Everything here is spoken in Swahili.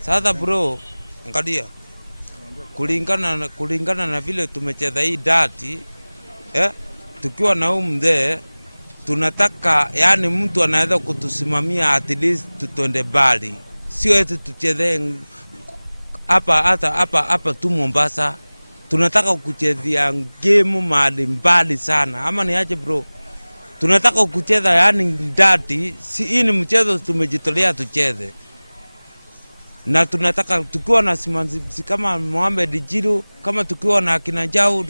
Sasa bro, angalia. Kulingana na vile tumecheza hii dati, tukiwa na mzee tunataka yani mtu anaweza kutusimamia at least tutonde bali. Sio eti tucheze hapa tu Mombasa. Tunataka kuchezea game mahali mbali sana. Ama ni aje bro? Tunataka kucheza yani dati, si hii ni mchezo tumejitolea tucheze. Na tunataka tukiwa na simanzi kama Mohamed Jiru, kama tukiwa na akina Jau